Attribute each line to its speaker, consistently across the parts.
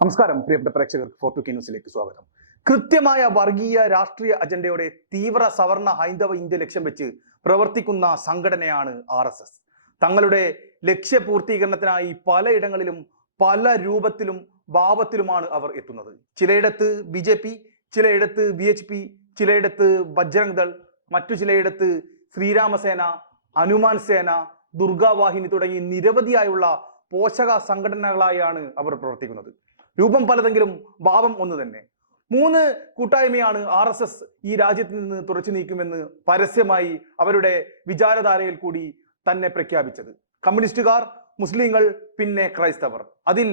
Speaker 1: നമസ്കാരം പ്രിയപ്പെട്ട പ്രേക്ഷകർക്ക് ഫോർട്ടു കെ ന്യൂസിലേക്ക് സ്വാഗതം. കൃത്യമായ വർഗീയ രാഷ്ട്രീയ അജണ്ടയോടെ തീവ്ര സവർണ ഹൈന്ദവ ഇന്ത്യ ലക്ഷ്യം വെച്ച് പ്രവർത്തിക്കുന്ന സംഘടനയാണ് ആർ എസ് എസ്. തങ്ങളുടെ ലക്ഷ്യപൂർത്തീകരണത്തിനായി പലയിടങ്ങളിലും പല രൂപത്തിലും ഭാവത്തിലുമാണ് അവർ എത്തുന്നത്. ചിലയിടത്ത് ബി ജെ പി ചിലയിടത്ത് ബി എച്ച് പി ചിലയിടത്ത് ബജ്രംഗ് ദൾ മറ്റു ചിലയിടത്ത് ശ്രീരാമസേന ഹനുമാൻ സേന ദുർഗാവാഹിനി തുടങ്ങി നിരവധിയായുള്ള പോഷക സംഘടനകളായാണ് അവർ പ്രവർത്തിക്കുന്നത്. രൂപം പലതെങ്കിലും ഭാവം ഒന്ന് തന്നെ. മൂന്ന് കൂട്ടായ്മയാണ് ആർ എസ് എസ് ഈ രാജ്യത്ത് നിന്ന് തുറച്ചു നീക്കുമെന്ന് പരസ്യമായി അവരുടെ വിചാരധാരയിൽ കൂടി തന്നെ പ്രഖ്യാപിച്ചത്. കമ്മ്യൂണിസ്റ്റുകാർ മുസ്ലിങ്ങൾ പിന്നെ ക്രൈസ്തവർ. അതിൽ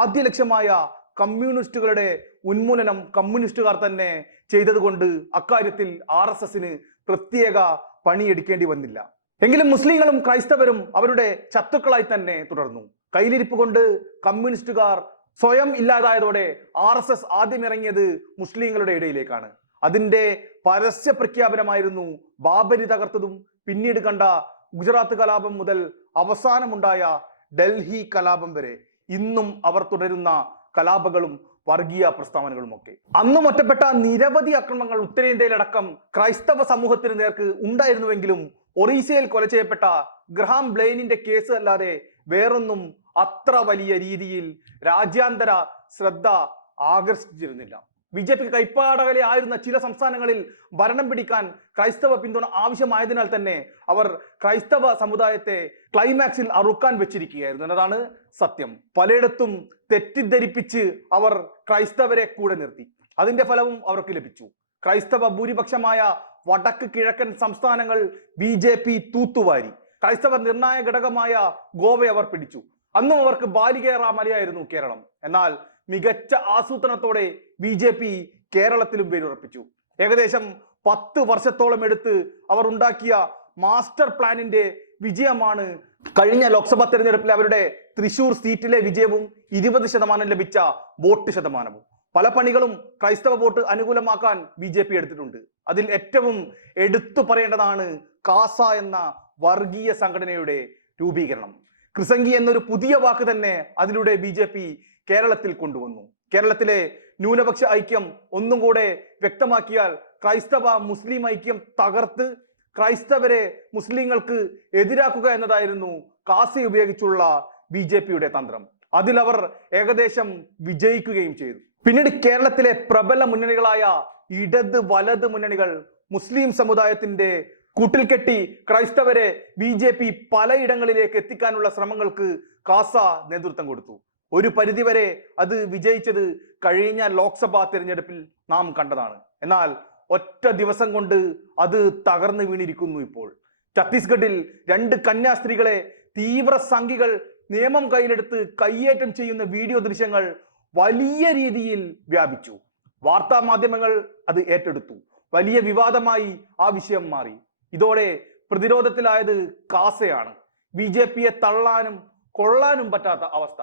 Speaker 1: ആദ്യ ലക്ഷ്യമായ കമ്മ്യൂണിസ്റ്റുകളുടെ ഉന്മൂലനം കമ്മ്യൂണിസ്റ്റുകാർ തന്നെ ചെയ്തതുകൊണ്ട് അക്കാര്യത്തിൽ ആർ എസ് എസിന് പ്രത്യേക പണിയെടുക്കേണ്ടി വന്നില്ല. എങ്കിലും മുസ്ലിങ്ങളും ക്രൈസ്തവരും അവരുടെ ശത്രുക്കളായി തന്നെ തുടർന്നു. കയ്യിലിരിപ്പ് കൊണ്ട് കമ്മ്യൂണിസ്റ്റുകാർ സ്വയം ഇല്ലാതായതോടെ ആർ എസ് എസ് ആദ്യം ഇറങ്ങിയത് മുസ്ലിങ്ങളുടെ ഇടയിലേക്കാണ്. അതിന്റെ പരസ്യ പ്രഖ്യാപനമായിരുന്നു ബാബരി തകർത്തതും പിന്നീട് കണ്ട ഗുജറാത്ത് കലാപം മുതൽ അവസാനമുണ്ടായ ഡൽഹി കലാപം വരെ. ഇന്നും അവർ തുടരുന്ന കലാപങ്ങളും വർഗീയ പ്രസ്താവനകളും ഒക്കെ അന്നും ഒറ്റപ്പെട്ട നിരവധി അക്രമങ്ങൾ ഉത്തരേന്ത്യയിലടക്കം ക്രൈസ്തവ സമൂഹത്തിന് നേർക്ക് ഉണ്ടായിരുന്നുവെങ്കിലും ഒറീസയിൽ കൊല ചെയ്യപ്പെട്ട ഗ്രഹാം ബ്ലെയിനിന്റെ കേസ് അല്ലാതെ വേറൊന്നും അത്ര വലിയ രീതിയിൽ രാജ്യാന്തര ശ്രദ്ധ ആകർഷിച്ചിരുന്നില്ല. ബി ജെ പിക്ക് കൈപ്പാടകലെ ആയിരുന്ന ചില സംസ്ഥാനങ്ങളിൽ ഭരണം പിടിക്കാൻ ക്രൈസ്തവ പിന്തുണ ആവശ്യമായതിനാൽ തന്നെ അവർ ക്രൈസ്തവ സമുദായത്തെ ക്ലൈമാക്സിൽ അറുക്കാൻ വെച്ചിരിക്കുകയായിരുന്നു. എന്നതാണ് സത്യം. പലയിടത്തും തെറ്റിദ്ധരിപ്പിച്ച് അവർ ക്രൈസ്തവരെ കൂടെ നിർത്തി. അതിന്റെ ഫലവും അവർക്ക് ലഭിച്ചു. ക്രൈസ്തവ ഭൂരിപക്ഷമായ വടക്ക് കിഴക്കൻ സംസ്ഥാനങ്ങൾ ബി ജെ പി തൂത്തുവാരി. ക്രൈസ്തവ നിർണായക ഘടകമായ ഗോവയെ അവർ പിടിച്ചു. അന്നും അവർക്ക് ബാലികേറ മലയായിരുന്നു കേരളം. എന്നാൽ മികച്ച ആസൂത്രണത്തോടെ ബി ജെ പി കേരളത്തിലും പേരുറപ്പിച്ചു. ഏകദേശം പത്ത് വർഷത്തോളം എടുത്ത് അവർ ഉണ്ടാക്കിയ മാസ്റ്റർ പ്ലാനിന്റെ വിജയമാണ് കഴിഞ്ഞ ലോക്സഭാ തെരഞ്ഞെടുപ്പിൽ അവരുടെ തൃശൂർ സീറ്റിലെ വിജയവും ഇരുപത് ശതമാനം ലഭിച്ച വോട്ട് ശതമാനവും. പല പണികളും ക്രൈസ്തവ വോട്ട് അനുകൂലമാക്കാൻ ബി ജെ പി എടുത്തിട്ടുണ്ട്. അതിൽ ഏറ്റവും എടുത്തു പറയേണ്ടതാണ് കാസ എന്ന വർഗീയ സംഘടനയുടെ രൂപീകരണം. ക്രിസംഗി എന്നൊരു പുതിയ വാക്ക് തന്നെ അതിലൂടെ ബി ജെ പി കേരളത്തിൽ കൊണ്ടുവന്നു. കേരളത്തിലെ ന്യൂനപക്ഷ ഐക്യം ഒന്നും കൂടെ വ്യക്തമാക്കിയാൽ ക്രൈസ്തവ മുസ്ലിം ഐക്യം തകർത്ത് ക്രൈസ്തവരെ മുസ്ലിങ്ങൾക്ക് എതിരാക്കുക എന്നതായിരുന്നു കാസി ഉപയോഗിച്ചുള്ള ബി ജെ പിയുടെ തന്ത്രം. അതിലവർ ഏകദേശം വിജയിക്കുകയും ചെയ്തു. പിന്നീട് കേരളത്തിലെ പ്രബല മുന്നണികളായ ഇടത് വലത് മുന്നണികൾ മുസ്ലിം സമുദായത്തിന്റെ കൂട്ടിൽ കെട്ടി ക്രൈസ്തവരെ ബി ജെ പി പലയിടങ്ങളിലേക്ക് എത്തിക്കാനുള്ള ശ്രമങ്ങൾക്ക് കാസ നേതൃത്വം കൊടുത്തു. ഒരു പരിധിവരെ അത് വിജയിച്ചത് കഴിഞ്ഞ ലോക്സഭാ തിരഞ്ഞെടുപ്പിൽ നാം കണ്ടതാണ്. എന്നാൽ ഒറ്റ ദിവസം കൊണ്ട് അത് തകർന്നു വീണിരിക്കുന്നു ഇപ്പോൾ. ഛത്തീസ്ഗഡിൽ രണ്ട് കന്യാസ്ത്രീകളെ തീവ്ര സംഘികൾ നിയമം കയ്യിലെടുത്ത് കയ്യേറ്റം ചെയ്യുന്ന വീഡിയോ ദൃശ്യങ്ങൾ വലിയ രീതിയിൽ വ്യാപിച്ചു. വാർത്താ മാധ്യമങ്ങൾ അത് ഏറ്റെടുത്തു. വലിയ വിവാദമായി ആ വിഷയം മാറി. ഇതോടെ പ്രതിരോധത്തിലായത് കാസയാണ്. ബി ജെ പിയെ തള്ളാനും കൊള്ളാനും പറ്റാത്ത അവസ്ഥ.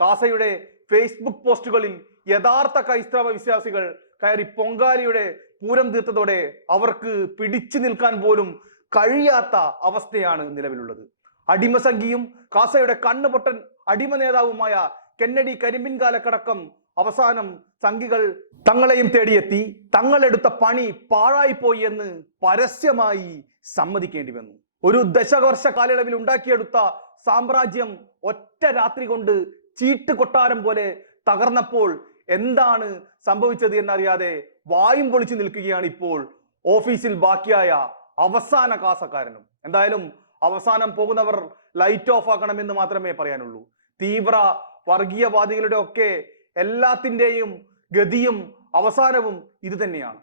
Speaker 1: കാസയുടെ ഫേസ്ബുക്ക് പോസ്റ്റുകളിൽ യഥാർത്ഥ ക്രൈസ്തവ വിശ്വാസികൾ കയറി പൊങ്കാലിയുടെ പൂരം തീർത്തതോടെ അവർക്ക് പിടിച്ചു നിൽക്കാൻ പോലും കഴിയാത്ത അവസ്ഥയാണ് നിലവിലുള്ളത്. അടിമസംഖ്യയും കാസയുടെ കണ്ണുപൊട്ടൻ അടിമ നേതാവുമായ കെന്നഡി കരിമ്പിൻ കാലക്കടക്കം അവസാനം സംഘികൾ തങ്ങളെയും തേടിയെത്തി തങ്ങളെടുത്ത പണി പാഴായിപ്പോയി എന്ന് പരസ്യമായി സമ്മതിക്കേണ്ടി വന്നു. ഒരു ദശവർഷ കാലയളവിൽ ഉണ്ടാക്കിയെടുത്ത സാമ്രാജ്യം ഒറ്റ രാത്രി കൊണ്ട് ചീട്ട് കൊട്ടാരം പോലെ തകർന്നപ്പോൾ എന്താണ് സംഭവിച്ചത് എന്നറിയാതെ വായും പൊളിച്ചു നിൽക്കുകയാണ് ഇപ്പോൾ ഓഫീസിൽ ബാക്കിയായ അവസാന കാസക്കാരനും. എന്തായാലും അവസാനം പോകുന്നവർ ലൈറ്റ് ഓഫ് ആക്കണമെന്ന് മാത്രമേ പറയാനുള്ളൂ. തീവ്ര വർഗീയവാദികളുടെ ഒക്കെ എല്ലാത്തിന്റെയും ഗതിയും അവസാനവും ഇത് തന്നെയാണ്.